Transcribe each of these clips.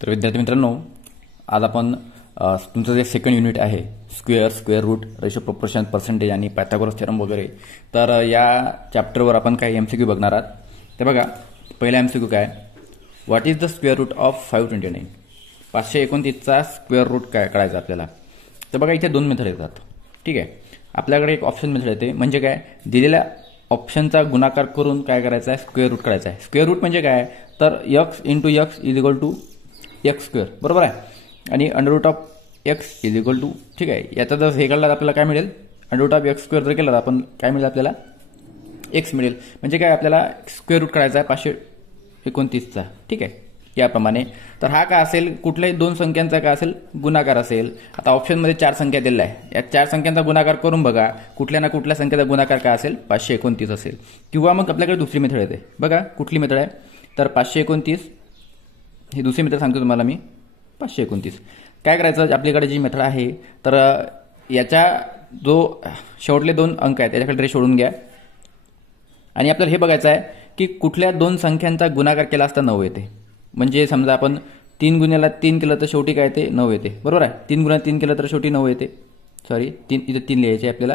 तर विद्यार्थी मित्रांनो, आज आपण तुमचं जे सेकंड युनिट आहे square root, ratio, proportion, percentage आणि पायथागोरस थेरम वगैरे, तर या चॅप्टरवर आपण काही एमसीक्यू बघणार आहात. ते बघा, पहिला एमसीक्यू काय, what is the square root of 529? 529चा स्क्वेअर रूट काय काढायचा आपल्याला. तर बघा, इथे दोन मेथड येतात. ठीक आहे, आपल्याकडे एक ऑप्शन मेथड येते. म्हणजे काय, दिलेल्या ऑप्शनचा गुणाकार करून काय करायचा आहे, स्क्वेअर रूट काढायचा आहे. स्क्वेअर रूट म्हणजे काय, तर x into x is equal to X square, बरोबर आहे. आणि under root of X is equal to, ठीक आहे, याचा जर हे काढला आपल्याला काय मिळेल, under root of X square जर केला तर आपण काय मिळेल, आपल्याला एक्स मिळेल. म्हणजे काय, आपल्याला स्क्वेअर रूट काढायचा आहे 529चा. ठीक आहे, याप्रमाणे. तर हा काय असेल, कुठल्याही दोन संख्यांचा काय असेल, गुणाकार असेल. आता ऑप्शनमध्ये 4 संख्या दिलेल्या आहे, या 4 संख्यांचा गुणाकार करून बघा, कुठल्या ना कुठल्या संख्येचा गुणाकार काय असेल, 529 असेल. किंवा मग आपल्याकडे दुसरी मेथड येते. बघा, कुठली मेथड आहे, तर 529 ही दुसरी मेथड सांगतो तुम्हाला मी. 529 काय करायचं, आपल्याकडे जी मेथड आहे, तर याच्या जो शेवटले 2 अंक आहेत त्याच्याकडे रे सोडून घ्या. आणि आपल्याला हे बघायचं आहे की कुठल्या दोन संख्यांचा गुणाकार केला असता 9 येते. म्हणजे समजा आपण 3 गुणिले 3 केलं तर शेवटी काय येते, 9 येते, बरोबर आहे. 3 गुणिले 3 केलं तर शेवटी 9 येते. सॉरी, इथे 3 लिहायचे आपल्याला.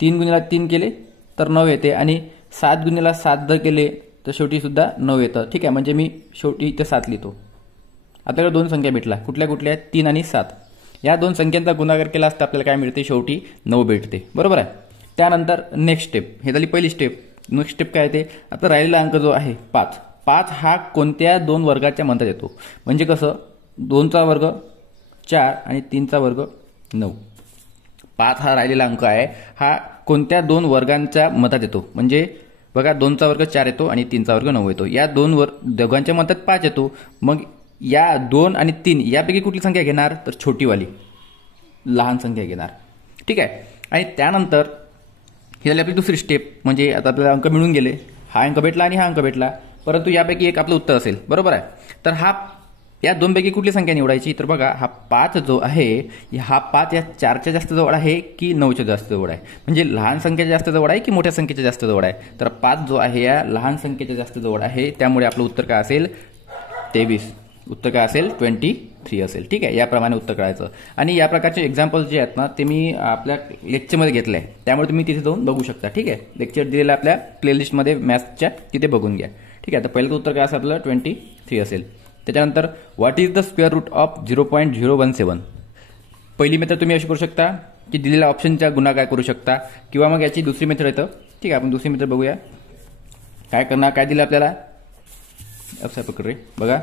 3 गुणिले 3 केले तर 9 येते. आणि 7 गुणिले 7 जर केले तर शेवटी सुद्धा 9 येतं. ठीक आहे, म्हणजे मी शेवटी इथे 7 लिहितो. आपल्याकडे दोन संख्या भेटला, कुठल्या कुठल्या, 3 आणि 7. या दोन संख्यांचा गुणाकार केला असता आपल्याला काय मिळते, शेवटी 9 भेटते, बरोबर आहे. त्यानंतर नेक्स्ट स्टेप, हे झाली पहिली स्टेप. नेक्स्ट स्टेप काय येते, आता राहिलेला अंक जो आहे 5. 5 हा कोणत्या दोन वर्गाच्या मधात येतो. म्हणजे कसं, 2चा वर्ग 4 आणि 3चा वर्ग 9. 5 हा राहिलेला अंक आहे, हा कोणत्या दोन वर्गांच्या मधात येतो. म्हणजे बघा, 2चा वर्ग 4 येतो आणि 3चा वर्ग 9 येतो. या दोघांच्या मधात 5 येतो. मग या 2 आणि 3 यापैकी कुठली संख्या घेणार, तर छोटीवाली लहान संख्या घेणार. ठीक आहे. आणि त्यानंतर ही झाली आपली दुसरी स्टेप. म्हणजे आता आपल्याला अंक मिळून गेले, हा अंक भेटला आणि हा अंक भेटला, परंतु यापैकी एक आपलं उत्तर असेल, बरोबर आहे. तर या दोनपैकी कुठली संख्या निवडायची, तर बघा, हा 5 जो आहे, हा 5 या 4च्या जास्त जवळ आहे की 9च्या जास्त जवळ आहे. म्हणजे लहान संख्येच्या जास्त जवळ आहे की मोठ्या संख्येच्या जास्त जवळ आहे. तर 5 जो आहे या लहान संख्येच्या जास्त जवळ आहे. त्यामुळे आपलं उत्तर काय असेल, 23. उत्तर काय असेल, 23 असेल. ठीक आहे, याप्रमाणे उत्तर करायचं. आणि या प्रकारचे एक्झाम्पल जे आहेत ना, ते मी आपल्या लेक्चरमध्ये घेतले आहे. त्यामुळे तुम्ही तिथे जाऊन बघू शकता. ठीक आहे, लेक्चर दिलेलं आपल्या प्लेलिस्टमध्ये मॅथ्सच्या, तिथे बघून घ्या. ठीक आहे, तर पहिलं उत्तर काय असेल, आपल्याला 23 असेल. त्याच्यानंतर what is the square root of 0.017? पहिली मेथड तुम्ही अशी करू शकता की दिलेल्या ऑप्शनच्या गुणाकार करू शकता, किंवा मग याची दुसरी मेथड येतं. ठीक आहे, आपण दुसरी मेथड बघूया. काय करणार, काय दिलं आपल्याला, असा पकडे बघा,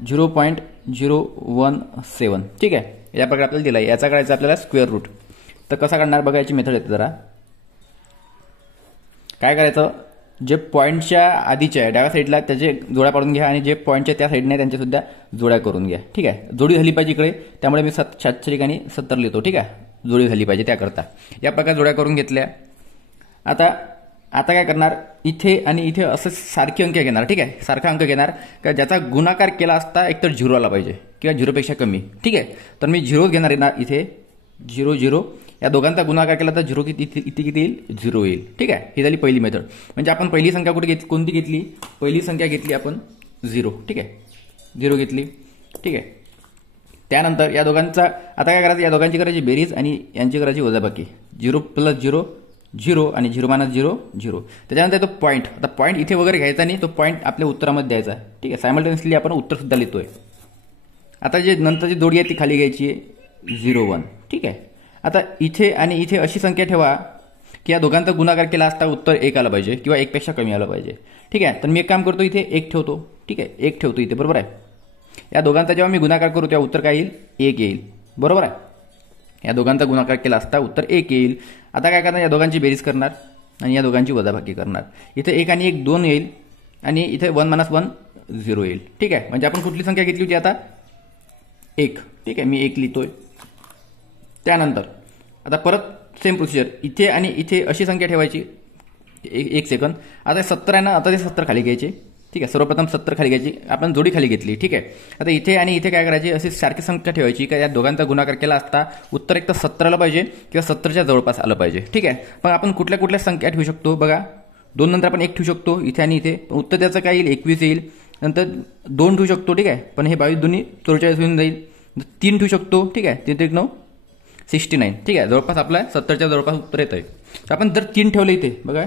0.017. ठीक आहे, या प्रकारे आपल्याला दिला, याचा काढायचा आपल्याला स्क्वेअर रूट. तर कसा काढणार बघा, याची मेथड येते. जरा काय करायचं, जे पॉईंटच्या आधीच्या आहे डाव्या साईडला त्याचे जोड्या पाडून घ्या, आणि जे पॉईंटच्या त्या साईडने त्यांच्या सुद्धा जोड्या करून घ्या. ठीक आहे, जोडी झाली पाहिजे इकडे, त्यामुळे मी 7 आणि 70 लिहितो. ठीक आहे, जोडी झाली पाहिजे त्याकरता या प्रकारे जोड्या करून घेतल्या. आता काय करणार, इथे आणि इथे असं सारखे अंक घेणार. ठीक आहे, सारखा अंक घेणार का ज्याचा गुणाकार केला असता एकतर 0 आला पाहिजे किंवा 0पेक्षा कमी. ठीक आहे, तर मी 0 घेणार येणार इथे, 0 0. या दोघांचा गुणाकार केला तर 0 इथे किती येईल, 0 येईल. ठीक आहे, ही झाली पहिली मेथड. म्हणजे आपण पहिली संख्या कोणती घेतली, पहिली संख्या घेतली आपण 0. ठीक आहे, 0 घेतली. ठीक आहे, त्यानंतर या दोघांचा आता काय करायचं, या दोघांची करायची बेरीज आणि यांची करायची वजाबाकी. 0 + 0 0 आणि 0 - 0 0. त्याच्यानंतर तो पॉईंट, आता पॉईंट इथे वगैरे घ्यायचा नाही, तो पॉईंट आपल्या उत्तरामध्ये द्यायचा. ठीक आहे, सायमल्टेनियसली आपण उत्तर सुद्धा लिहितोय. आता जे नंतरची जोडी आहे ती खाली घ्यायची आहे, 0 1. ठीक आहे, आता इथे आणि इथे अशी संख्या ठेवा की या दोघांचा गुणाकार केला असता उत्तर 1 आलं पाहिजे किंवा 1पेक्षा कमी आलं पाहिजे. ठीक आहे, तर मी एक काम करतो, इथे 1 ठेवतो. ठीक आहे, 1 ठेवतो इथे, बरोबर आहे. या दोघांचा जेव्हा मी गुणाकार करू तेव्हा उत्तर काय येईल, 1 येईल, बरोबर आहे. या दोघांचा गुणाकार केला असता उत्तर 1 येईल. आता काय करणार, या दोघांची बेरीज करणार आणि या दोघांची वजाबाकी करणार. इथे 1 आणि 1 2 येईल, आणि इथे 1 - 1 0 येईल. ठीक आहे, म्हणजे आपण कुठली संख्या घेतली होती आता, 1. ठीक आहे, मी 1 लिहितोय. त्यानंतर आता परत सेम प्रोसिजर, इथे आणि इथे अशी संख्या ठेवायची. 1 सेकंद. आता 70 आहे ना, आता ते 70 खाली घ्यायचे. ठीक आहे, सर्वप्रथम 70 खाली घ्यायची, आपण जोडी खाली घेतली. ठीक आहे, आता इथे आणि इथे काय करायची, अशी सारखी संख्या ठेवायची का या दोघांचा गुणाकार केला असता उत्तर एक तर 70 आलं पाहिजे किंवा 70च्या जवळपास आलं पाहिजे. ठीक आहे, पण आपण कुठल्या संख्या ठेवू शकतो बघा, 2 नंतर आपण 1 ठेवू शकतो इथे आणि इथे. उत्तर त्याचं काय येईल, 21 येईल. नंतर 2 ठेवू शकतो, ठीक आहे, पण हे 22 दोन्ही 44 होऊन जाईल. 3 ठेवू शकतो, ठीक आहे, 3 3 9 69, ठीक आहे, जवळपास आपल्या 70च्या जवळपास उत्तर येत आहे. तर आपण जर 3 ठेवले इथे बघा,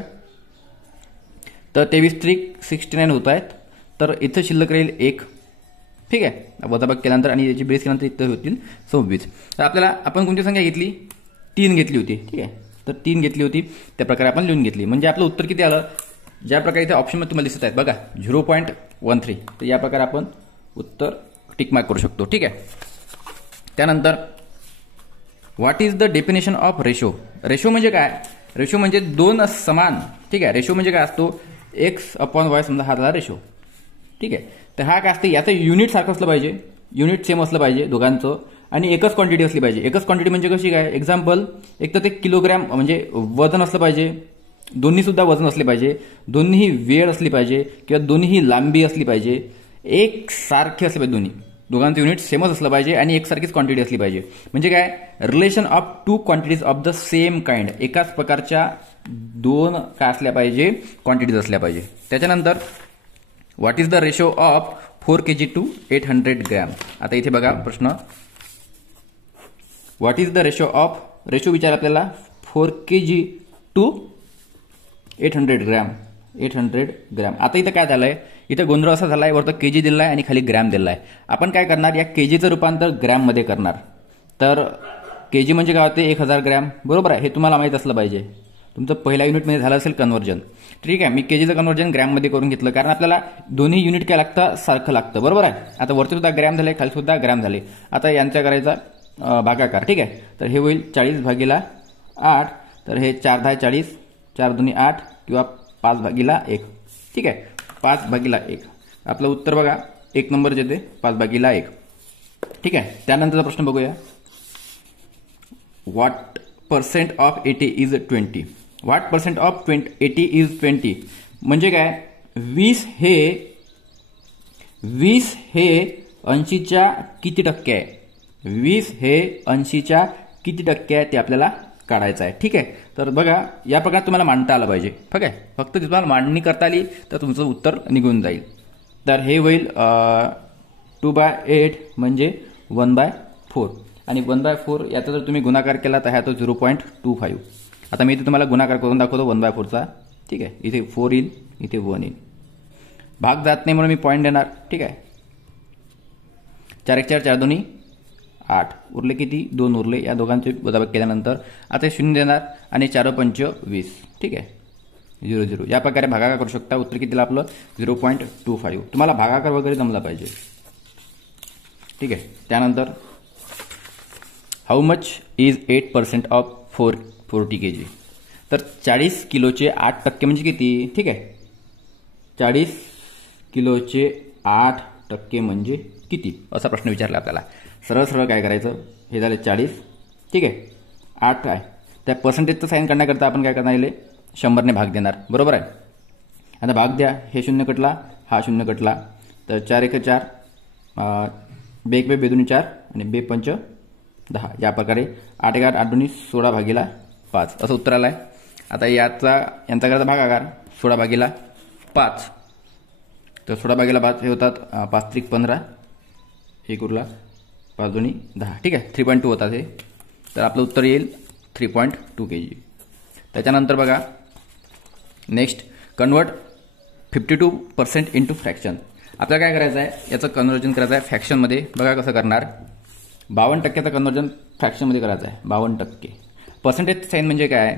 तर 23 त्रिक 69 होत आहेत. तर इथं शिल्लक राहील 1, ठीक आहे, वजाबाकी केल्यानंतर आणि याची बेस केल्यानंतर इथं होतील 26. तर आपल्याला आपण कोणती संख्या घेतली? 3 घेतली होती, ठीक आहे. तर 3 घेतली होती, त्या प्रकारे आपण लिहून घेतली. म्हणजे आपलं उत्तर किती आलं? ज्या प्रकारे इथे ऑप्शनमध्ये तुम्हाला दिसत आहेत बघा, 0.13. तर या प्रकारे आपण उत्तर टिक मार्क करू शकतो, ठीक आहे. त्यानंतर what is the definition of ratio? Ratio म्हणजे काय? रेशो म्हणजे 2 समान, ठीक आहे. रेशो म्हणजे काय असतो? x/y, समजा हा झाला रेशो, ठीक आहे. तर हा काय असते? याचं युनिट सारखं असलं पाहिजे, युनिट सेम असलं पाहिजे दोघांचं, आणि एकच क्वांटिटी असली पाहिजे. एकच क्वांटिटी म्हणजे कशी काय? एक्झाम्पल, एक तर ते किलोग्रॅम म्हणजे वजन असलं पाहिजे, दोन्ही सुद्धा वजन असले पाहिजे, दोन्ही वेळ असली पाहिजे, किंवा दोन्ही लांबी असली पाहिजे, एक सारखे असले पाहिजे, दोघांचं युनिट सेमच असलं पाहिजे, आणि एकसारखीच क्वांटिटी असली पाहिजे. म्हणजे काय? Relation of 2 quantities of the same kind. एकाच प्रकारच्या 2 काय असल्या पाहिजे? क्वांटिटीज असल्या पाहिजे. त्याच्यानंतर what is the ratio of 4 kg to 800 gram? आता इथे बघा प्रश्न, what is the ratio of, ratio विचार आपल्याला 4 kg टू 800 ग्रॅम, 800 ग्रॅम. आता इथं काय झालंय? इथं गोंधळ असा झालाय, वरतं केजी दिलाय आणि खाली ग्रॅम दिलाय. आपण काय करणार? या केजीचं रूपांतर ग्रॅम मध्ये करणार. तर केजी म्हणजे काय होते? 1000 ग्रॅम, बरोबर आहे. हे तुम्हाला माहित असलं पाहिजे, तुमचं पहिल्या युनिटमध्ये झालं असेल कन्व्हर्जन, ठीक आहे. मी केजीचं कन्व्हर्जन ग्रॅममध्ये करून घेतलं, कारण आपल्याला दोन्ही युनिट काय लागतं? सारखं लागतं, बरोबर आहे. आता वरती सुद्धा ग्रॅम झाले, खाली सुद्धा ग्रॅम झाले. आता यांचा करायचा भागाकार, ठीक आहे. तर हे होईल 40/8. तर हे 4×10 40, 4×2 8, किंवा 5/1, ठीक आहे, 5/1. आपलं उत्तर बघा 1 नंबर येते, 5/1, ठीक आहे. त्यानंतरचा प्रश्न बघूया, what percent of 80 is 20? What percent of 80 is 20 म्हणजे काय? 20 हे 80च्या किती टक्के आहे? 20 हे 80च्या किती टक्के आहे ते आपल्याला काढायचं आहे, ठीक आहे. तर बघा, या प्रकारे तुम्हाला मांडता आलं पाहिजे, ठीक आहे. फक्त तुम्हाला मांडणी करता आली तर तुमचं उत्तर निघून जाईल. तर हे होईल 2/8 म्हणजे 1/4, आणि 1/4 याचा जर तुम्ही गुणाकार केला तर ह्या तो 0.25. आता मी इथे तुम्हाला गुणाकार करून दाखवतो 1/4चा, ठीक आहे. इथे 4 येईल, इथे 1 येईल. भाग जात नाही म्हणून मी पॉईंट देणार, ठीक आहे. 4×1 4, 4×2 8, उरले किती? 2 उरले. या दोघांचे वजाबाकी केल्यानंतर आता 0 देणार, आणि 4×5 20, ठीक आहे, 0 0. या प्रकारे भागाकार करू शकता. उत्तर कितीला आपलं? 0.25. तुम्हाला भागाकार वगैरे जमला पाहिजे, ठीक आहे. त्यानंतर how much is 8% of 40 kg? तर 40 किलोचे 8% म्हणजे किती? ठीक आहे, 40 किलोचे 8% म्हणजे किती? असा प्रश्न विचारला आपल्याला. सरळ सरळ काय करायचं? हे झाले 40, ठीक आहे, 8 आहे. त्या पर्सेंटेजचं साईन करण्याकरता आपण काय करणार? 100ने भाग देणार, बरोबर आहे. आता भाग द्या. हे 0 कटला, हा 0 कटला, तर 4×1 4, 2×1 2×2 4, आणि 2×5 10. या प्रकारे 8×1 8, 8×2 16/5 असं उत्तर आलं आहे. आता यांचा करायचा भागाकार 16/5. तर 16/5 हे होतात 5×3 15, 1 उरला, 5×2 10, ठीक आहे, 3.2 होतात हे. तर आपलं उत्तर येईल 3.2 kg. त्याच्यानंतर बघा नेक्स्ट, कन्वर्ट 52% इंटू फ्रॅक्शन. आपल्याला काय करायचं आहे? याचं कन्वर्जन करायचं आहे फ्रॅक्शनमध्ये. बघा कसं करणार. 52%चं कन्वर्जन फ्रॅक्शनमध्ये करायचं आहे. 52%. पर्सेंटेज साईन म्हणजे काय?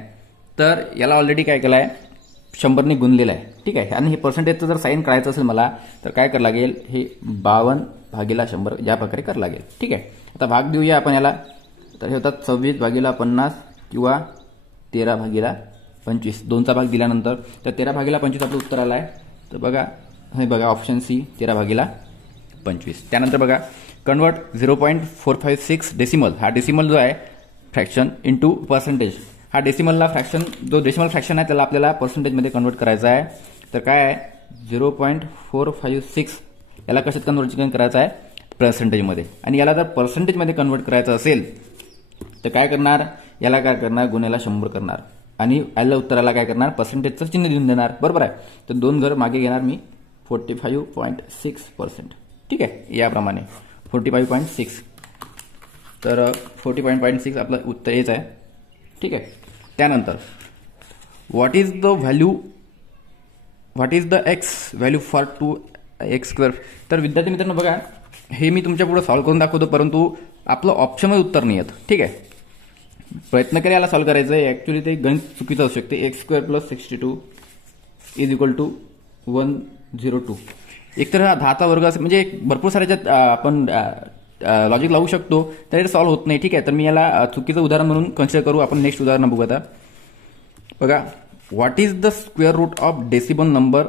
तर याला ऑलरेडी काय केलं आहे? 100ने गुणलेलं आहे, ठीक आहे. आणि हे पर्सेंटेजचं जर साईन करायचं असेल मला, तर काय करावं लागेल? हे 52/100 या प्रकारे करावं लागेल, ठीक आहे. आता भाग देऊया आपण याला. तर हे होतात 26/50 किंवा 13/25. 2चा भाग दिल्यानंतर तर 13/25 आपलं उत्तर आलं आहे. तर बघा, हे बघा ऑप्शन सी 13/25. त्यानंतर बघा, कन्वर्ट 0.456 डेसिमल. हा डेसिमल जो आहे फ्रॅक्शन इंटू पर्सेंटेज. हा डेसिमलला फ्रॅक्शन, जो डेसिमल फ्रॅक्शन आहे त्याला आपल्याला पर्सेंटेजमध्ये कन्वर्ट करायचा आहे. तर काय आहे? 0.456 याला कशात कन्वर्जन करायचं आहे? पर्सेंटेजमध्ये. आणि याला जर पर्सेंटेजमध्ये कन्वर्ट करायचं असेल तर काय करणार? याला काय करणार? गुन्ह्याला 100 करणार, आणि याला उत्तराला काय करणार? पर्सेंटेजचं चिन्ह देऊन देणार, बरोबर आहे. तर 2 घर मागे घेणार मी, 45.6%. ठीक आहे, याप्रमाणे 45.6. तर 45.6 आपलं उत्तर हेच आहे. ठीक आहे. त्यानंतर what is the x value for 2x². तर विद्यार्थी मित्रांनो बघा, हे मी तुमच्या पुढे सॉल्व्ह करून दाखवतो, परंतु आपलं ऑप्शनमध्ये उत्तर नाही येत. ठीक आहे, प्रयत्न करा याला सॉल्व्ह करायचं आहे. ॲक्च्युली ते गणित चुकीचं असू शकते. x² + 62 = 102. एकतर हा 10चा वर्ग असेल, म्हणजे भरपूर साऱ्याच्यात आपण लॉजिक लावू शकतो, तरी सॉल्व्ह होत नाही. ठीक आहे, तर मी याला चुकीचं उदाहरण म्हणून कन्सिडर करू. आपण नेक्स्ट उदाहरण बघू. आता बघा, what is the square root of decimal number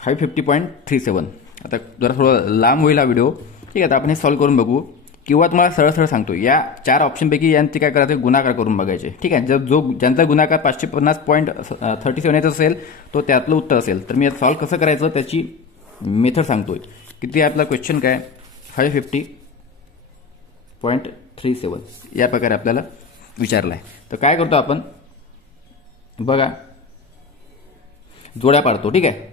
550.37. आता जरा थोडं लांब होईल हा व्हिडिओ. ठीक आहे, आता आपण हे सॉल्व्ह करून बघू, किंवा तुम्हाला सरळ सरळ सांगतो, या 4 ऑप्शनपैकी यांचे काय करायचं, गुणाकार करून बघायचे. ठीक आहे, ज्यांचा गुणाकार 550.37 असेल तो त्यातलं उत्तर असेल. तर मी सॉल्व्ह कसं करायचं त्याची मेथड सांगतोय. किती आपला क्वेश्चन काय, 550.37 या प्रकारे आपल्याला विचारला आहे. तर काय करतो आपण, बघा, जोड्या पाडतो. ठीक आहे,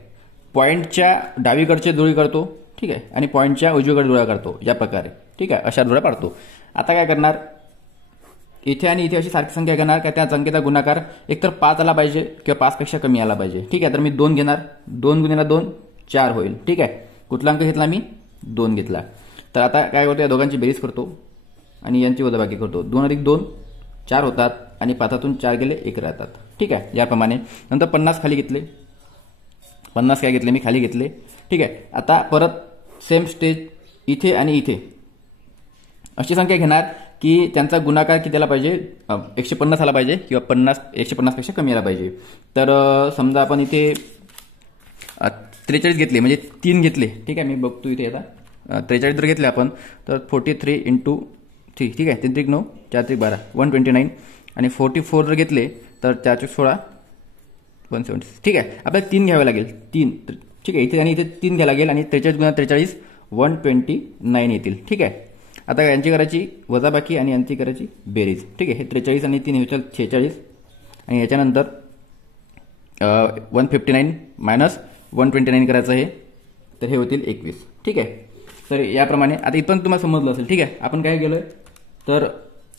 पॉईंटच्या डावीकडचे जोडी करतो. ठीक आहे, आणि पॉईंटच्या उजवीकडे जोड्या करतो, या प्रकारे. ठीक आहे, अशा जोड्या पाडतो. आता काय करणार, इथे आणि इथे अशी सारखी संख्या घेणार का त्या संख्येचा गुणाकार एकतर 5 आला पाहिजे किंवा 5 पेक्षा कमी आला पाहिजे. ठीक आहे, तर मी 2 घेणार. 2 × 2 4 होईल. ठीक आहे, कुठला अंक घेतला मी, 2 घेतला. तर आता काय करतो, या दोघांची बेरीज करतो आणि यांची वजाबाकी करतो. 2 + 2 4 होतात आणि 5तून 4 गेले 1 राहतात. ठीक आहे, याप्रमाणे. नंतर 50 खाली घेतले. 50 काय घेतले मी, खाली घेतले. ठीक आहे, आता परत सेम स्टेज इथे आणि इथे अशी संख्या घेणार की त्यांचा गुणाकार किती आला पाहिजे, 150 आला पाहिजे किंवा 150 पेक्षा कमी आला पाहिजे. तर समजा आपण इथे 43 घेतले, म्हणजे 3 घेतले. ठीक आहे, मी बघतो इथे आता 43 जर घेतले आपण, तर 43 × 3. ठीक आहे, 3 × 9 4 × 12 129. आणि 44 जर घेतले तर 4 × 16 176. ठीक आहे, आपल्याला 3 घ्यावे लागेल. 3. ठीक आहे, इथे आणि इथे 3 घ्यावे लागेल आणि 43 × 43 129 येतील. ठीक आहे, आता यांची करायची वजाबाकी आणि यांची करायची बेरीज. ठीक आहे, हे 43 आणि 3 होतील 46 आणि याच्यानंतर 159 - 129 करायचं आहे, तर हे होतील 21. ठीक आहे, तर याप्रमाणे आता इथपर्यंत तुम्हाला समजलं असेल. ठीक आहे, आपण काय केलं, तर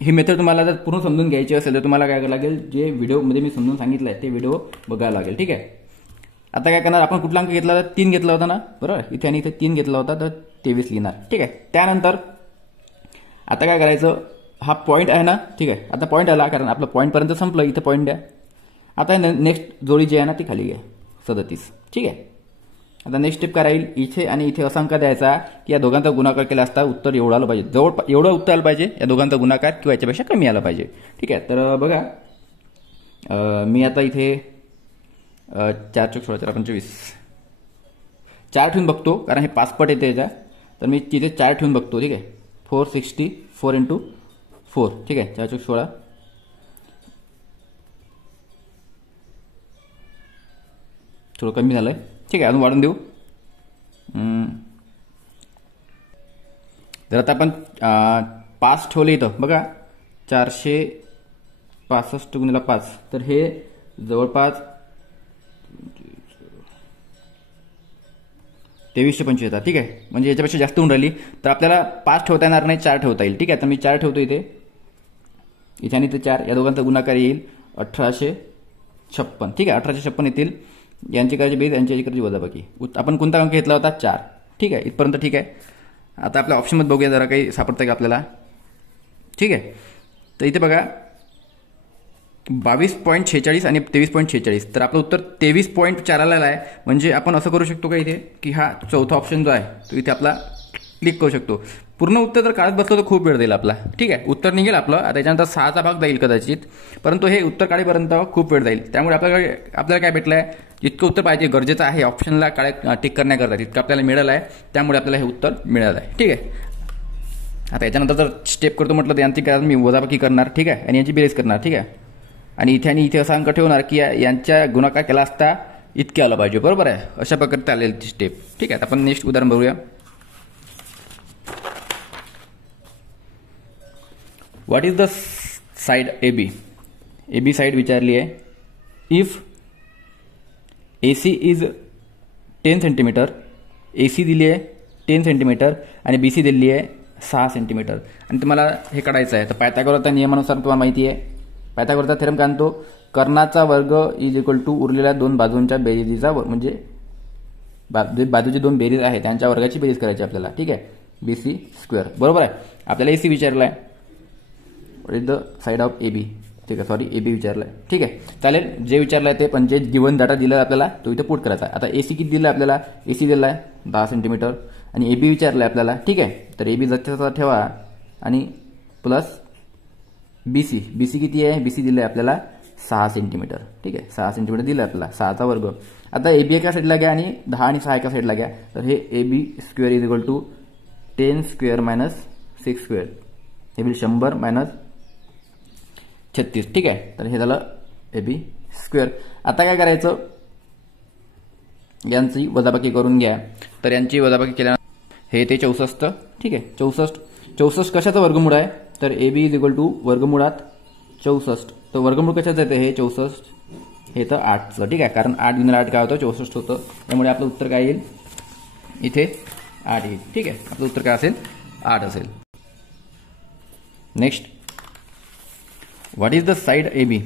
ही मेथड तुम्हाला जर पूर्ण समजून घ्यायची असेल तर तुम्हाला काय करावं लागेल, जे व्हिडिओमध्ये मी समजून सांगितलं आहे ते व्हिडिओ बघायला लागेल. ठीक आहे, आता काय करणार, आपण कुठला अंक घेतला तर 3 घेतला होता ना, बरोबर. इथे आणि इथे 3 घेतला होता, तर 23 लिहिणार. ठीक आहे, त्यानंतर आता काय करायचं, हा पॉईंट आहे ना. ठीक आहे, आता पॉईंट आला, कारण आपलं पॉईंटपर्यंत संपलं. इथं पॉईंट द्या. आता नेक्स्ट जोडी जी आहे ना ती खाली घ्या, 37. ठीक आहे, आता नेक्स्ट स्टेप काय राहील, इथे आणि इथे असा अंक द्यायचा की या दोघांचा गुणाकार केला असता उत्तर एवढं आलं पाहिजे, एवढं उत्तर आलं पाहिजे, या दोघांचा गुणाकार किंवा याच्यापेक्षा कमी आला पाहिजे. ठीक आहे, तर बघा, मी आता इथे 4 × 16 = 25 4 ठेवून बघतो, कारण हे 5 पट येते याचा. तर मी तिथे 4 ठेवून बघतो. ठीक आहे, 464 × 4. ठीक आहे, 4 × 16 थोडं कमी झालंय. ठीक आहे, अजून वाढून देऊ. जर आता आपण 5 ठेवले इथं, बघा, 465 × 5, तर हे जवळपास 2325 येतात. ठीक आहे, म्हणजे याच्यापेक्षा जास्त होऊन राहिली. तर आपल्याला 5 ठेवता येणार नाही, 4 ठेवता येईल. ठीक आहे, तर मी 4 ठेवतो इथे आणि इथे 4, या दोघांचा गुणाकार येईल 1856. ठीक आहे, 1856 येतील. यांची करायची बेरीज, यांची करायची वजाबाकी. आपण कोणता अंक घेतला होता, 4. ठीक आहे, इथपर्यंत ठीक आहे. आता आपल्या ऑप्शनमध्ये बघूया जरा काही सापडतं का आपल्याला. ठीक आहे, तर इथे बघा 22.46 आणि 23.46. तर आपलं उत्तर 23.4 आलेलं आहे. म्हणजे आपण असं करू शकतो का इथे, की हा चौथा ऑप्शन जो आहे तो इथे आपला क्लिक करू शकतो. पूर्ण उत्तर जर काढत बसलो तर खूप वेळ जाईल आपला. ठीक आहे, उत्तर निघेल आपलं. आता त्याच्यानंतर 6चा भाग जाईल कदाचित, परंतु हे उत्तर काढेपर्यंत खूप वेळ जाईल. त्यामुळे आपल्याला काय भेटलं आहे, जितकं उत्तर पाहिजे गरजेचं आहे ऑप्शनला टिक करण्याकरता तितकं आपल्याला मिळालं आहे. त्यामुळे आपल्याला हे उत्तर मिळालं आहे. ठीक आहे, आता याच्यानंतर जर स्टेप करतो म्हटलं तर यांची मी वजाबाकी करणार. ठीक आहे, आणि यांची बेरीज करणार. ठीक आहे, आणि इथे असा अंक ठेवणार की यांच्या गुणाकार केला असता इतके आलं पाहिजे, बरोबर आहे. अशा प्रकारे चालेल ती स्टेप. ठीक आहे, आपण नेक्स्ट उदाहरण बघूया. What is the side AB. AB side विचारली आहे. If AC is 10 centimetre AC दिली आहे 10 सेंटीमीटर आणि BC दिली आहे 6 सेंटीमीटर आणि तुम्हाला हे काढायचं आहे. तर पायथागोरसच्या नियमानुसार तुम्हाला माहिती आहे पायथागोरसचा थेरम काय म्हणतो, कर्णाचा वर्ग इज इक्वल टू उरलेल्या दोन बाजूंच्या बेरीजचा म्हणजे बाजूची दोन बेरीज आहे त्यांच्या वर्गाची बेरीज करायची आपल्याला. ठीक आहे, BC स्क्वेअर. बरोबर आहे. आपल्याला AC विचारलं आहे, what is the side of AB. ठीक आहे, सॉरी AB विचारलं आहे. ठीक आहे, चालेल. जे विचारलं आहे ते पण जे गिवन डाटा दिला आपल्याला तो इथे पुट करायचा आहे. आता AC किती दिलं आपल्याला, AC दिला आहे 10 सेंटीमीटर आणि AB विचारलं आहे आपल्याला. ठीक आहे, तर AB जसा ठेवा आणि प्लस BC किती आहे, BC दिलं आहे आपल्याला 6 सेंटीमीटर. ठीक आहे, 6 सेंटीमीटर दिलं आपल्याला, 6चा वर्ग. आता AB एका साईडला घ्या आणि 10 आणि 6 एका साईडला घ्या. तर हे AB square is equal to 10 square minus 6 square, हे बिल 100 मायनस 36. ठीक आहे, तर हे झालं AB स्क्वेअर. आता काय करायचं, यांची वजाबाकी करून घ्या. तर यांची वजाबाकी केल्यानंतर हे ते 64. ठीक आहे, 64 कशाचं वर्गमूळ आहे, तर AB इज इक्वल टू वर्गमुळात 64. तर वर्गमूळ कशाचं येतं, हे 64 हे तर 8चं. ठीक आहे, कारण 8 गुणिले 8 काय होतं, 64 होतं. त्यामुळे आपलं उत्तर काय येईल, इथे 8 येईल. ठीक आहे, आपलं उत्तर काय असेल, 8 असेल. Next, what is the side AB.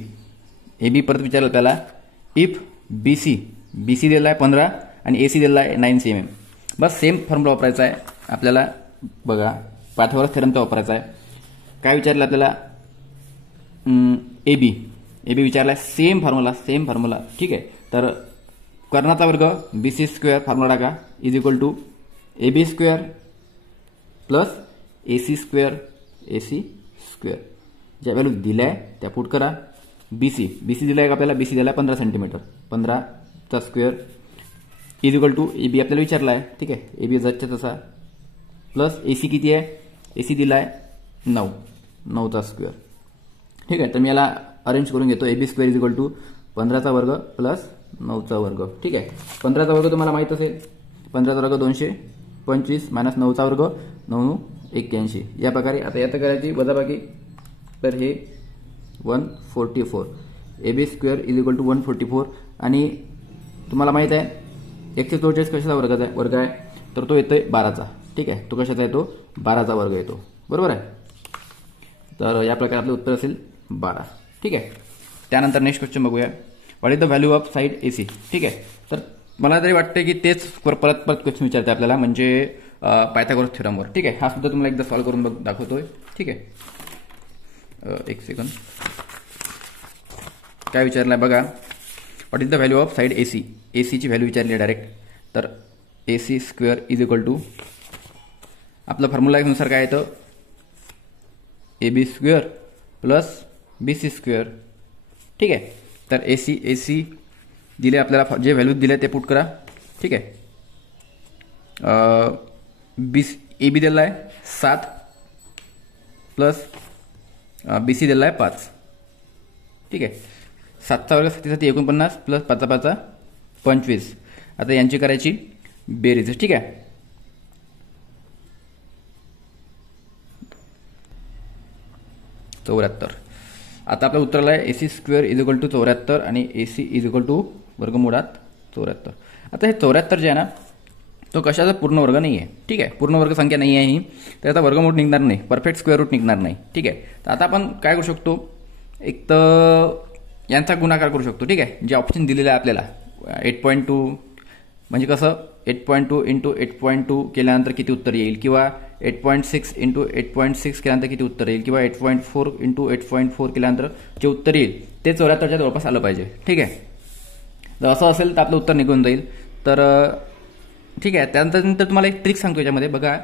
AB परत विचारलं त्याला, इफ BC दिला आहे 15 आणि AC दिला आहे 9 cm. बस सेम फॉर्म्युला वापरायचा आहे आपल्याला. बघा, पायथागोरस थेरमचा वापरायचा आहे. काय विचारलं आपल्याला, AB विचारला आहे, सेम फॉर्म्युला. ठीक आहे, तर कर्णाचा वर्ग BC स्क्वेअर फॉर्म्युला टाका is equal to AB square plus AC square ज्या व्हॅल्यू दिल्या आहे त्या पुट करा. BC दिला आहे आपल्याला, BC दिला आहे 15 सेंटीमीटर, 15चा square is equal to AB आपल्याला विचारला आहे. ठीक आहे, AB जसच्या तसा प्लस AC किती आहे, AC दिला आहे 9चा स्क्वेअर. ठीक आहे, तर मी याला अरेंज करून घेतो. AB square is equal to 15चा वर्ग प्लस 9चा वर्ग. ठीक आहे, 15चा वर्ग तुम्हाला माहित असेल, 15चा वर्ग 225 मायनस 9चा वर्ग 981. या प्रकारे आता यात करायची वजाबाकी. तर हे 144. AB square is equal to 144 आणि तुम्हाला माहित आहे 144 कशाचा वर्ग आहे, तर तो येतोय 12चा. ठीक आहे, तो कशाचा येतो, 12चा वर्ग येतो. बरोबर आहे. तर या प्रकारे आपलं उत्तर असेल 12. ठीक आहे, त्यानंतर नेक्स्ट क्वेश्चन बघूया. What is the value of side AC. ठीक आहे, तर मला तरी वाटतं की तेच परत क्वेश्चन विचारते आपल्याला, म्हणजे पायथागोरस थेरमवर. ठीक आहे, हा सुद्धा तुम्हाला एकदा सॉल्व्ह करून दाखवतोय. ठीक आहे, एक सेकंड. काय विचारलं आहे बघा, what is the value of side AC. ACची व्हॅल्यू विचारली आहे डायरेक्ट. तर AC square is equal to आपलं फॉर्म्युलानुसार काय येतं, AB square plus BC square. ठीक आहे, तर AC दिले आपल्याला, जे व्हॅल्यू दिले ते पुट करा. ठीक आहे, AB दिला आहे 7 प्लस BC दिला आहे 5. ठीक आहे, 7चा वर्ग 7 49 प्लस 5 5 25. आता यांची करायची बेरीज. ठीक आहे, चौऱ्याहत्तर. आता आपल्या उत्तराला आहे AC square is equal to 74 आणि AC इज इक्वल टू वर्गमुळात 74. आता हे 74 जे आहे ना, तो कशाचा पूर्ण वर्ग नाही आहे. ठीक आहे, पूर्ण वर्ग संख्या नाही आहे ही, तर आता वर्गमूळ निघणार नाही, परफेक्ट स्क्वेअर रूट निघणार नाही. ठीक आहे, तर आता आपण काय करू शकतो, एक तर यांचा गुणाकार करू शकतो. ठीक आहे, जे ऑप्शन दिलेलं आहे आपल्याला 8.2, म्हणजे कसं 8.2 इंटू 8.2 केल्यानंतर किती उत्तर येईल, किंवा 8.6 इंटू 8.6 केल्यानंतर किती उत्तर येईल, किंवा 8.4 इंटू 8.4 केल्यानंतर जे उत्तर येईल ते 74च्या जवळपास आलं पाहिजे. ठीक आहे, जर असं असेल तर आपलं उत्तर निघून जाईल. तर ठीक आहे, त्यानंतर तुम्हाला एक ट्रिक सांगतो याच्यामध्ये. बघा,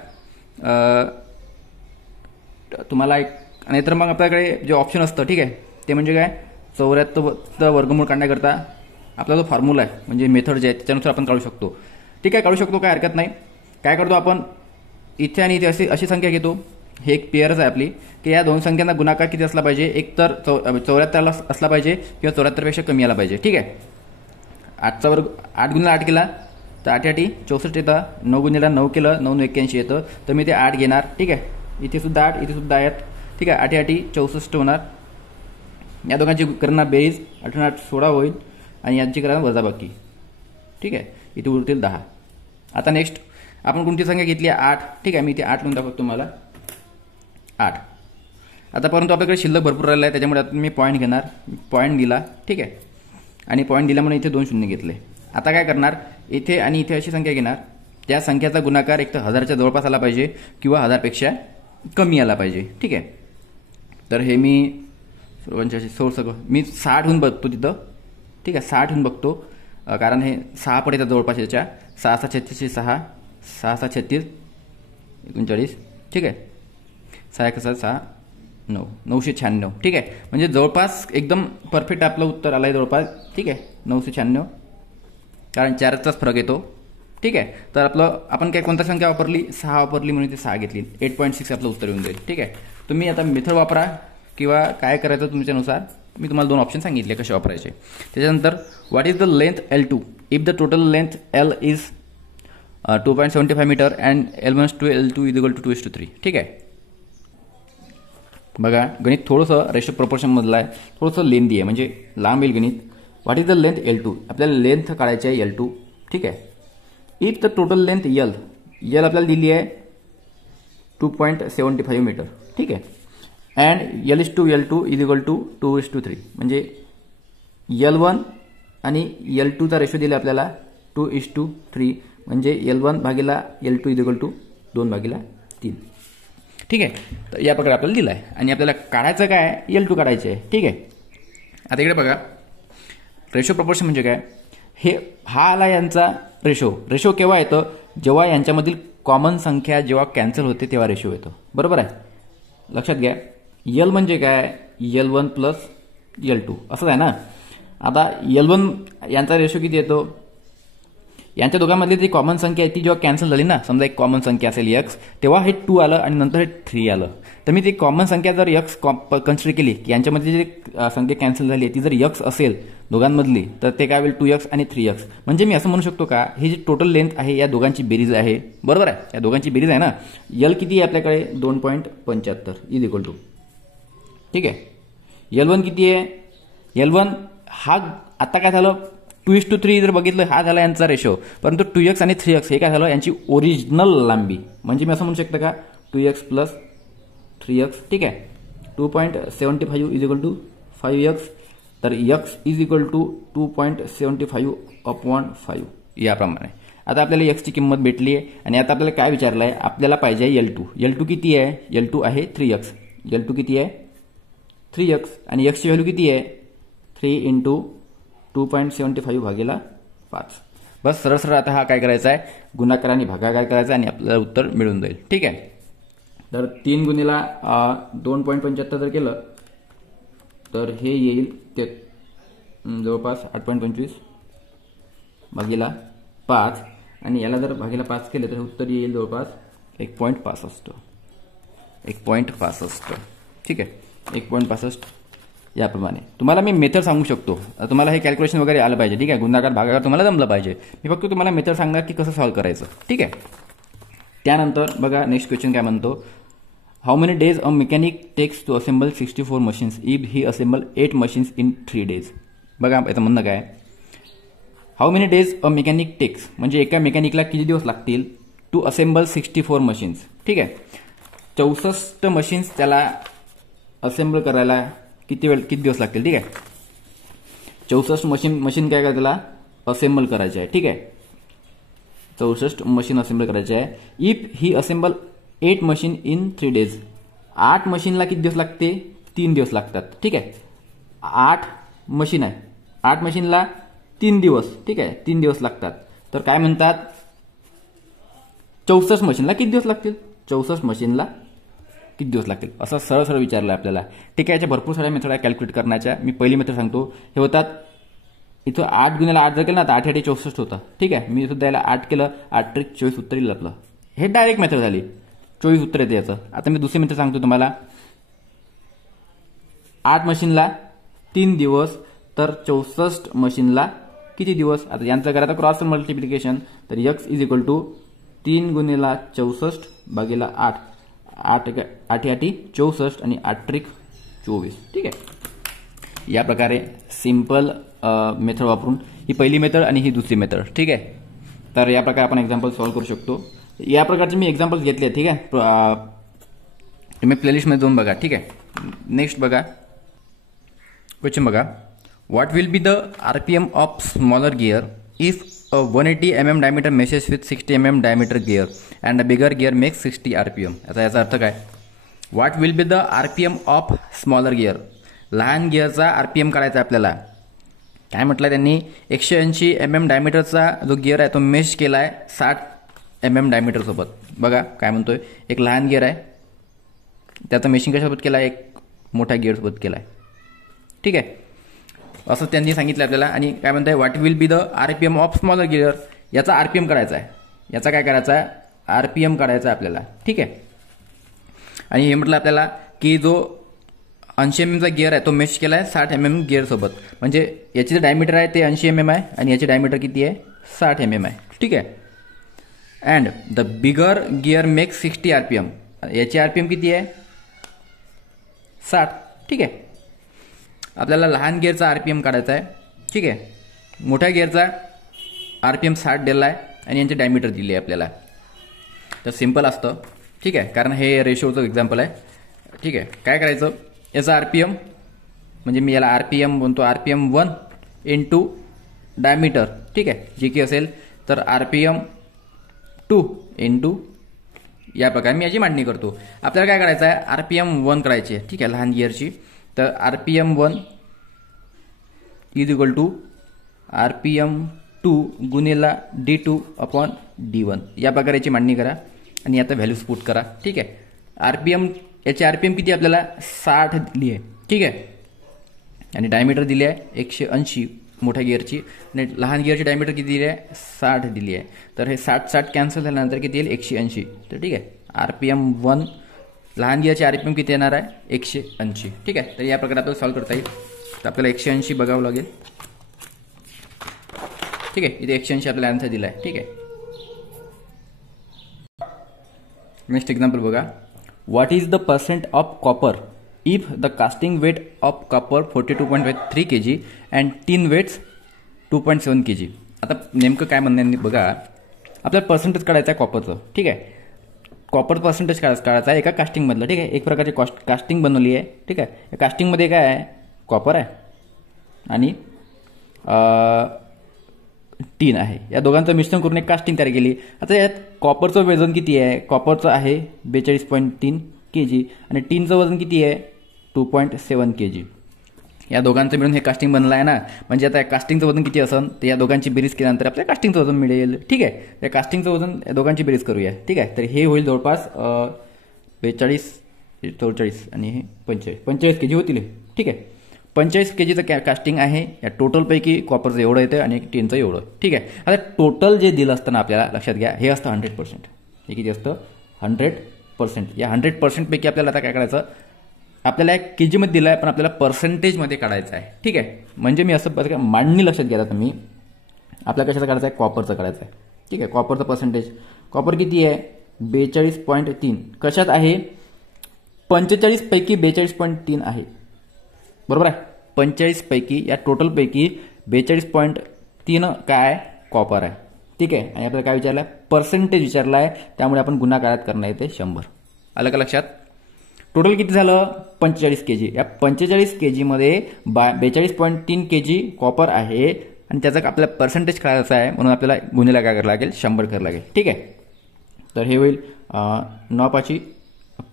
तुम्हाला एक, नाहीतर मग आपल्याकडे जे ऑप्शन असतं, ठीक आहे, ते म्हणजे काय, 74चं वर्गमूळ काढण्याकरता आपला जो फॉर्म्युला आहे, म्हणजे मेथड जे आहे त्याच्यानुसार आपण काढू शकतो. ठीक आहे, काढू शकतो, काय हरकत नाही. काय करतो आपण, इथे आणि इथे अशी संख्या घेतो. हे एक पेअरच आहे आपली, की या दोन संख्यांना गुणाकार किती असला पाहिजे, एक तर 74 असला पाहिजे किंवा 74पेक्षा कमी आला पाहिजे. ठीक आहे, 8चा वर्ग 8 गुणिले 8 केला तर 8 8 64 येतं. 9 गुणिले 9 केलं 9 81 येतं. तर मी ते 8 घेणार. ठीक आहे, इथे सुद्धा 8, इथे सुद्धा आहेत. ठीक आहे, 8 8 64 होणार. या दोघांची करणं बेरीज 8 8 16 होईल आणि यांची करणं वजाबाकी. ठीक आहे, इथे उरतील 10. आता नेक्स्ट आपण कोणती संख्या घेतली आहे 8. ठीक आहे, मी इथे 8 लिहून दाखवतो तुम्हाला 8. आता परंतु आपल्याकडे शिल्लक भरपूर राहिला आहे, त्याच्यामुळे आता मी पॉईंट घेणार, पॉईंट दिला. ठीक आहे, आणि पॉईंट दिल्यामुळे इथे 2 शून्य घेतले. आता काय करणार, इथे आणि इथे अशी संख्या घेणार, त्या संख्याचा गुणाकार एक तर 1000च्या जवळपास आला पाहिजे किंवा 1000पेक्षा कमी आला पाहिजे. ठीक आहे, तर हे मी सगळं मी 60 होऊन बघतो तिथं. ठीक आहे, 60 होऊन बघतो, कारण हे 6 पट येतात जवळपास याच्या. 6 6 36 6 6 6 36 39. ठीक आहे, 6 1 6 9 996. ठीक आहे, म्हणजे जवळपास एकदम परफेक्ट आपलं उत्तर आलं आहे जवळपास. ठीक आहे, 996, कारण 4चाच फरक येतो. ठीक आहे, तर आपलं आपण काय कोणता संख्या वापरली, 6 वापरली म्हणून ते 6 घेतली. 8.6 आपलं उत्तर येऊन जाईल. ठीक आहे, तुम्ही आता मेथड वापरा किंवा काय करायचं तुमच्यानुसार. मी तुम्हाला 2 ऑप्शन सांगितले कसे वापरायचे. त्याच्यानंतर what is the length L2 if the total length L is 2.75 metre and L1 to L2 is equal to 2:3. ठीक आहे, बघा गणित थोडंसं रेशो प्रोपोर्शन मधलं आहे, थोडंसं लेंदी आहे, म्हणजे लांब येईल गणित. What is the length L2, आपल्याला लेंथ काढायची आहे L2. ठीक आहे, if the total length L आपल्याला दिली आहे 2.75 मीटर. ठीक आहे, and L to L2 is equal to 2:3, म्हणजे L1 आणि L2चा रेशो दिला आपल्याला 2:3, म्हणजे L1 भागिला L2 is equal to 2/3. ठीक आहे, तर या प्रकारे आपल्याला दिला आहे आणि आपल्याला काढायचं काय, L2 काढायचं आहे. ठीक आहे, आता इकडे बघा, रेशो प्रपोर्शन म्हणजे काय, हे हा आला यांचा रेशो केव्हा येतं, जेव्हा यांच्यामधील कॉमन संख्या जेव्हा कॅन्सल होते तेव्हा रेशो येतो. बरोबर आहे, लक्षात घ्या. L म्हणजे काय, L1 प्लस L2 असंच आहे ना. आता L1 यांचा रेशो किती येतो, यांच्या दोघांमधली जी कॉमन संख्या आहे ती जेव्हा कॅन्सल झाली ना, समजा एक कॉमन संख्या असेल x, तेव्हा हे 2 आलं आणि नंतर हे 3 आलं. तर मी ती कॉमन संख्या जर x कन्सिडर केली, यांच्यामध्ये जी संख्या कॅन्सल झाली ती जर x असेल दोघांमधली, तर ते काय होईल 2x आणि 3x. म्हणजे मी असं म्हणू शकतो का, ही जी टोटल लेंथ आहे या दोघांची बेरीज आहे. बरोबर आहे, या दोघांची बेरीज आहे ना. L किती आहे आपल्याकडे 2.75 इज इक्वल टू. ठीक आहे, L1 किती आहे, L1 हा आता काय झालं 2:3 जर बघितलं, हा झाला यांचा रेशो. परंतु 2x आणि 3x हे काय झालं, यांची ओरिजिनल लांबी. म्हणजे मी असं म्हणू शकतो का 2x प्लस 3x. ठीक आहे, 2.75 इज इक्वल टू 5x, तर x इज इक्वल टू 2.75/5 याप्रमाणे. आता आपल्याला x ची किंमत भेटली आहे आणि आता आपल्याला काय विचारलं आहे, आपल्याला पाहिजे L2 किती आहे, L2 आहे 3x. L2 किती आहे 3x आणि x ची व्हॅल्यू किती आहे 3 × 2.75/5. बस सरळ सरळ आता हा काय करायचा आहे, गुणाकार आणि भागाकार करायचा आणि आपल्याला उत्तर मिळून जाईल. ठीक आहे, तर 3 गुणिला 2.75 जर केलं तर हे येईल ते जवळपास 8.25 भागिला 5 आणि याला जर भागिला 5 केले तर उत्तर येईल जवळपास 1.65. ठीक आहे, 1.65 याप्रमाणे. तुम्हाला मी मेथड सांगू शकतो, तुम्हाला हे कॅल्क्युलेशन वगैरे आलं पाहिजे. ठीक आहे, गुणाकार भागाकार तुम्हाला जमलं पाहिजे. मी फक्त तुम्हाला मेथड सांगणार की कसं सॉल्व्ह करायचं. ठीक आहे, त्यानंतर बघा नेक्स्ट क्वेश्चन काय म्हणतो, how many days a mechanic takes to assemble 64 machines if he assemble 8 machines in 3 days. बघा याचं म्हणणं काय, how many days a mechanic takes म्हणजे एका मेकॅनिकला किती दिवस लागतील टू असेंबल 64 मशीन्स. ठीक आहे, 64 मशीन्स त्याला असेंबल करायला किती दिवस लागतील. ठीक आहे, 64 मशीन काय त्याला असेंबल करायचे आहे. ठीक आहे, 64 मशीन असेंबल करायचे आहे. If he assemble 8 machine in 3 days, 8 मशीनला किती दिवस लागते, 3 दिवस लागतात. ठीक आहे, 8 मशीन आहे, 8 मशीनला 3 दिवस. ठीक आहे, 3 दिवस लागतात. तर काय म्हणतात 64 मशीनला किती दिवस लागतील, 64 मशीनला किती दिवस लागतील असं सरळ सरळ विचारलं आपल्याला. ठीक आहे, याच्या भरपूर साऱ्या मेथड आहे कॅल्क्युलेट करण्याच्या. मी पहिली मेथड सांगतो, हे होतात इथं 8 गुणिला 8 जर केलं ना तर 8 × 8 = 64 होतं. ठीक आहे, मी सुद्धा याला 8 केलं, 8 × 24 उत्तर येईल आपलं. हे डायरेक्ट मेथड झाली, 24 उत्तर येते याचं. आता मी दुसरी मेथड सांगतो तुम्हाला, 8 मशीनला 3 दिवस, तर 64 मशीनला किती दिवस. आता यांचं करा तर क्रॉस मल्टिप्लिकेशन, तर x इज इक्वल टू 3 गुणिला 64 भागिला 8, 8 × 8 = 64 आणि 8 × 24. ठीक आहे, या प्रकारे सिंपल मेथड वापरून, ही पहिली मेथड आणि ही दुसरी मेथड. ठीक आहे, तर या प्रकारे आपण एक्झाम्पल सॉल्व्ह करू शकतो. या प्रकारचे मी एक्झाम्पल्स घेतले, ठीक आहे. तुम्ही प्लेलिस्टमध्ये जाऊन बघा, ठीक आहे. नेक्स्ट बघा क्वेश्चन बघा. What will be the RPM of smaller gear if a 180 mm diameter meshes with 60 mm diameter gear and a bigger gear makes 60 rpm. याचा अर्थ काय? What will be the RPM of smaller gear, लहान गिअरचा RPM काढायचा आपल्याला. काय म्हटलं त्यांनी, 180 mm डायमीटरचा जो गिअर आहे तो मेश केला आहे 60 mm डायमीटर सोबत. बघा काय म्हणतोय, एक लहान गिअर आहे त्याचं मेशिंग कशासोबत केलं आहे, एक मोठ्या गिअर सोबत केला आहे, ठीक आहे. असं त्यांनी सांगितलं आपल्याला. आणि काय म्हणताय, what will be the RPM of smaller gear, याचा आरपीएम काढायचा आहे. याचा काय करायचा आहे, आरपीएम काढायचा आहे आपल्याला, ठीक आहे. आणि हे म्हटलं आपल्याला की जो 80 mm गिअर आहे तो मेश केला आहे 60 mm गिअर सोबत. म्हणजे याची जे डायमीटर आहे ते 80 mm आहे आणि याची डायमीटर किती आहे, 60 mm आहे, ठीक आहे. And the bigger gear makes 60 RPM, याची आरपीएम किती आहे, 60, ठीक आहे. आपल्याला लहान गिअरचा आरपीएम काढायचा आहे, ठीक आहे. मोठ्या गिअरचा आरपीएम 60 दिला आहे आणि यांचे डायमीटर दिले आहे आपल्याला. तर सिंपल असतं, ठीक आहे, कारण हे रेशोचं एक्झाम्पल आहे, ठीक आहे. काय करायचं, याचा आरपीएम म्हणजे मी याला आरपीएम म्हणतो, आरपीएम 1 इंटू डायमीटर, ठीक आहे, जे की असेल तर आरपीएम 2 इंटू, या प्रकारे मी याची मांडणी करतो. आपल्याला काय करायचं आहे, आरपीएम 1 करायची आहे, ठीक आहे, लहान गिअरची. तर RPM 1 is equal to RPM 2 गुणिला D2 अपॉन D1, या प्रकारे मांडणी करा आणि आता व्हॅल्यूज पुट करा, ठीक आहे. आरपीएम, याची आरपीएम किती आपल्याला 60 दिली आहे, ठीक आहे. आणि डायमीटर दिली आहे 180 मोठ्या गिअरची आणि लहान गिअरची डायमीटर किती दिली आहे, 60 दिली आहे. तर हे 60 कॅन्सल झाल्यानंतर किती येईल, 180. तर ठीक आहे, आरपीएम 1 लहान गिअरची आरपीएम किती येणार आहे, 180, ठीक आहे. तर या प्रकारे आपल्याला सॉल्व्ह करता येईल. तर आपल्याला 180 बघावं लागेल, ठीक आहे. इथे 180 आपल्याला आन्सर दिला आहे, ठीक आहे. नेक्स्ट एक्झाम्पल बघा. What is the percent of copper if the casting weight of copper 42.3 kg and tin weights 2.7 kg. आता नेमकं काय म्हणणं बघा, आपल्याला पर्सेंटेज काढायचं आहे कॉपरचं, ठीक आहे. कॉपर पर्सेंटेज काढायचा आहे एका कास्टिंगमधलं, ठीक आहे. एक प्रकारची कास्टिंग बनवली आहे, ठीक आहे. या कास्टिंगमध्ये काय आहे, कॉपर आहे आणि टीन आहे. या दोघांचं मिश्रण करून एक कास्टिंग तयार केली. आता यात कॉपरचं वजन किती आहे, कॉपरचं आहे 42.3 kg आणि टीनचं वजन किती आहे, 2.7 kg. या दोघांचं मिळून हे कास्टिंग बनलं आहे ना. म्हणजे आता कास्टिंगचं वजन किती असेल तर या दोघांची बेरीज केल्यानंतर आपल्याला कास्टिंगचं वजन मिळेल, ठीक आहे. या कास्टिंगचं वजन या दोघांची बेरीज करूया, ठीक आहे. तर हे होईल जवळपास 42, 44 आणि हे 45 kg होतील, ठीक आहे. 45 kgचं कास्टिंग आहे. या टोटलपैकी कॉपरचं एवढं येतं आणि टीनचं एवढं, ठीक आहे. आता टोटल जे दिलं असतं ना आपल्याला, लक्षात घ्या, हे असतं 100%. हे किती असतं, 100%. या 100% पैकी आपल्याला आता काय करायचं, आपल्याला एक केजीमध्ये दिलं आहे पण आपल्याला पर्सेंटेजमध्ये काढायचं आहे, ठीक आहे. म्हणजे मी असं मांडणी लक्षात घ्या तुम्ही, आपल्याला कशाचं काढायचं आहे, कॉपरचं काढायचं आहे, ठीक आहे. कॉपरचं पर्सेंटेज, कॉपर किती आहे, 42.3. कशात आहे, 45 पैकी 42.3 आहे, बरोबर आहे. 45 पैकी या टोटलपैकी 42.3 काय, कॉपर आहे, ठीक आहे. आणि आपल्याला काय विचारलं, पर्सेंटेज विचारला आहे, त्यामुळे आपण गुणाकारात करणं येते 100. आलं का लक्षात. टोटल किती झालं, 45 kg. या 45 kg मध्ये 42.3 kg कॉपर आहे आणि त्याचा आपल्याला पर्सेंटेज काढायचा आहे, म्हणून आपल्याला गुणिला काय करावं लागेल, 100 करावं लागेल, ठीक आहे. तर हे होईल 9 5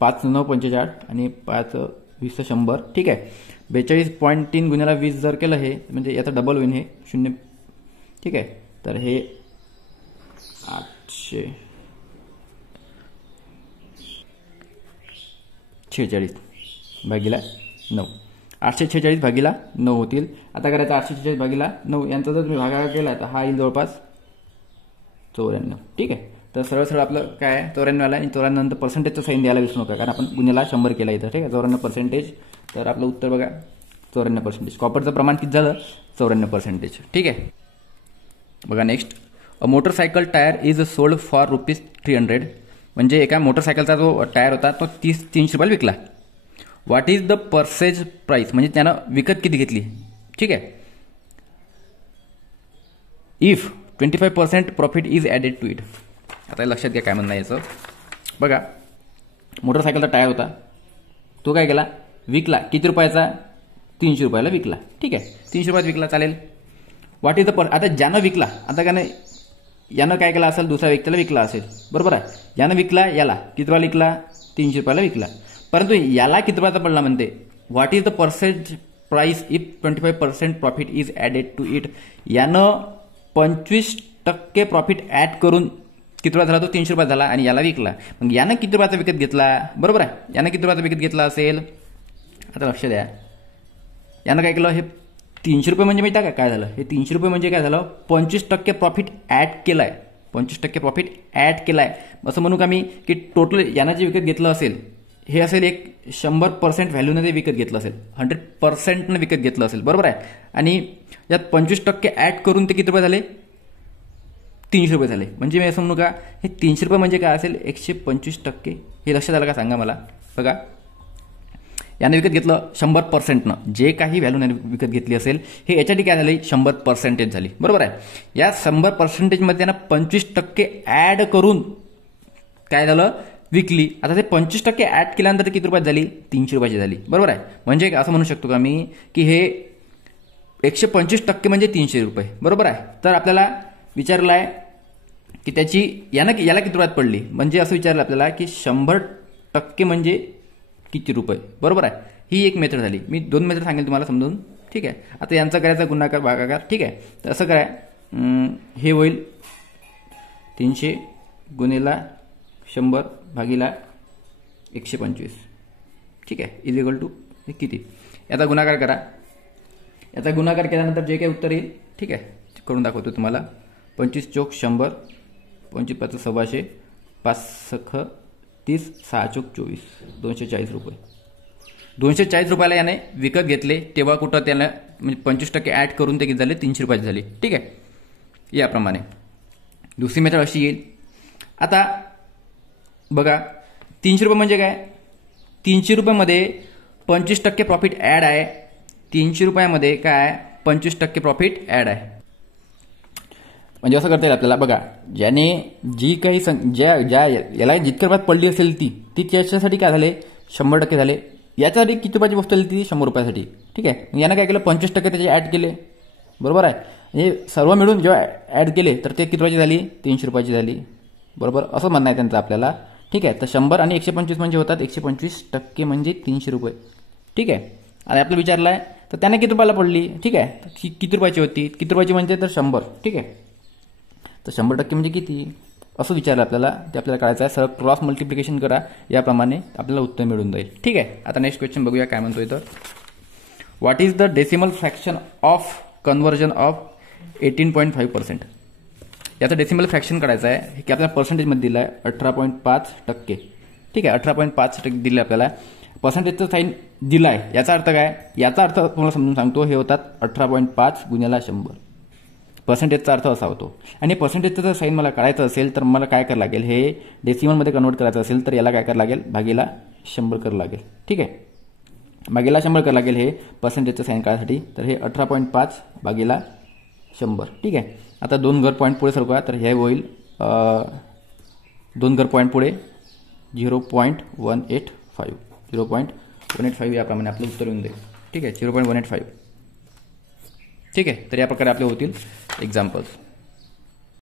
5 9 45 आणि 5 20 100, ठीक आहे. 42.3 गुणिला 20 जर केलं हे म्हणजे याचा डबल होईल, हे 0, ठीक आहे. तर हे 846 भागिला 9, 846 भागिला 9 होतील. आता करायचं 846 भागिला 9 यांचा जर भागाकार केला तर हा येईल जवळपास 94, ठीक आहे. तर सरळ सरळ आपलं काय आहे, 94 आला आणि 94 नंतर पर्सेंटेजचं साईन द्यायला विसरू नका, कारण आपण गुन्ह्याला 100 केला इथं, ठीक आहे. 94%. तर आपलं उत्तर बघा 94%. कॉपरचं प्रमाण किती झालं, 94%, ठीक आहे. बघा next. A motorcycle tyre is sold for ₹300. म्हणजे एका मोटरसायकलचा जो टायर होता तो 300 रुपयाला विकला. What is the purchase price, म्हणजे त्यानं विकत किती घेतली, ठीक आहे. If 25% profit is added to it. आता लक्षात घ्या काय म्हणणं याचं. बघा, मोटरसायकलचा टायर होता, तो काय केला, विकला. किती रुपयाचा? 300 रुपयाला विकला. ठीक आहे, 300 रुपयात विकला, चालेल. व्हॉट इज द आता ज्यानं विकला, आता का नाही, यानं काय केला असेल, दुसऱ्या व्यक्तीला विकला असेल, बरोबर आहे. यानं विकला याला, किती रुपयाला विकला? 300 रुपयाला विकला. परंतु याला किती रुपयाचा पडला म्हणते. What is the percent price if 25% profit is added to it. यानं 25% प्रॉफिट ॲड करून किती रुपया झाला, तो 300 रुपये झाला आणि याला विकला. मग यानं किती रुपयाचा विकत घेतला, बरोबर आहे. यानं किती रुपयाचा विकत घेतला असेल, आता लक्ष द्या. यानं काय केलं, हे 300 रुपये म्हणजे माहिती आहे का काय झालं, हे 300 रुपये म्हणजे काय झालं, 25% प्रॉफिट ॲड केलाय. 25% प्रॉफिट ॲड केलाय. असं म्हणू का मी की टोटल यानं जे विकत घेतलं असेल हे असेल एक 100% व्हॅल्यूने ते विकत घेतलं असेल, 100%नं विकत घेतलं असेल, बरोबर आहे. आणि यात 25% ॲड करून ते किती रुपये झाले, 300 रुपये झाले. म्हणजे मी असं म्हणू का, हे 300 रुपये म्हणजे काय असेल, 125%. हे लक्षात आलं का सांगा मला. बघा, यानं विकत घेतलं 100%नं, जे काही व्हॅल्यूने विकत घेतली असेल हे याच्यासाठी काय झाली, 100% झाली, बरोबर आहे. या 100%मध्ये त्यानं 25% ॲड करून काय झालं, विकली. आता ते 25% ॲड केल्यानंतर किती रुपयात झाली, 300 रुपयाची झाली, बरोबर आहे. म्हणजे असं म्हणू शकतो का मी की हे 125% म्हणजे 300 रुपये, बरोबर आहे. तर आपल्याला विचारलं आहे की त्याची याला किती रुपयात पडली, म्हणजे असं विचारलं आपल्याला की 100% म्हणजे किती रुपये, बरोबर आहे. ही एक मेथड झाली. मी 2 मेथड सांगेल तुम्हाला समजून, ठीक आहे. आता यांचा करायचा गुणाकार भागाकार, ठीक आहे. तर असं करा, हे होईल 300 गुणिला 100 भागिला 125, ठीक आहे, इज इक्वल टू हे किती. याचा गुणाकार करा. याचा गुणाकार केल्यानंतर जे काही उत्तर येईल, ठीक आहे, करून दाखवतो तुम्हाला. 25 चोक 100, 25 5 सव्वाशे, 5 सख 30, 6 चोक 24, 240 रुपये. 240 रुपयाला याने विकत घेतले. तेव्हा कुठं त्याला म्हणजे 25% ॲड करून ते किती झाले, 300 रुपयाचे झाले, ठीक आहे. याप्रमाणे दुसरी मेथड अशी येईल. आता बघा, 300 रुपये म्हणजे काय, 300 रुपयामध्ये 25% प्रॉफिट ॲड आहे. 300 रुपयामध्ये काय, 25% प्रॉफिट ॲड आहे. म्हणजे असं करता येईल आपल्याला. बघा, ज्याने जी काही ज्या याला जितक्या रुपयात पडली असेल ती त्याच्यासाठी काय झाले, 100% झाले. याच्यासाठी किती रुपयाची वस्तू आली ती, 100 रुपयासाठी, ठीक आहे. यानं काय केलं, 25% त्याचे ॲड केले, बरोबर आहे. म्हणजे सर्व मिळून जेव्हा ॲड केले तर ते किती रुपयाची झाली, 300 रुपयाची झाली, बरोबर. असं म्हणणं आहे त्यांचं आपल्याला, ठीक आहे. तर 100 आणि 125 म्हणजे होतात 125% म्हणजे 300 रुपये, ठीक आहे. आणि आपलं विचारलं आहे तर त्याने किती रुपयाला पडली, ठीक आहे. किती रुपयाची होती, किती रुपयाची म्हणजे तर 100, ठीक आहे. तर 100% म्हणजे किती असं विचारलं आपल्याला. ते आपल्याला करायचं आहे. सरळ क्रॉस मल्टिप्लिकेशन करा, याप्रमाणे आपल्याला उत्तर मिळून जाईल, ठीक आहे. आता नेक्स्ट क्वेश्चन बघूया काय म्हणतोय. तर what is the decimal fraction of conversion of 18.5%. याचं डेसिमल फ्रॅक्शन करायचं आहे की आपल्याला पर्सेंटेजमध्ये दिलं आहे 18.5%, ठीक आहे. 18.5% दिले आपल्याला. पर्सेंटेजचं साईन दिलं आहे. याचा अर्थ काय, याचा अर्थ तुम्हाला समजून सांगतो. हे होतात 18.5 गुणिला 100. पर्सेंटेजचा अर्थ असा होतो. आणि पर्सेंटेजचं जर साईन मला काढायचं असेल तर मला काय करावं लागेल, हे डेसिमलमध्ये कन्वर्ट करायचं असेल तर याला काय करावं लागेल, भागीला 100 करावं लागेल, ठीक आहे. भागीला 100 करावं लागेल हे पर्सेंटेजचं साईन काढायसाठी. तर हे 18.5 भागीला 100, ठीक आहे. आता 2 घर पॉईंट पुढे सरकवा. तर हे होईल 2 घर पॉईंट पुढे 0.185, 0.185 याप्रमाणे आपलं उत्तर येऊन जाईल, ठीक आहे. 0.185, ठीक आहे. तर या प्रकारे आपले होतील एक्झाम्पल्स.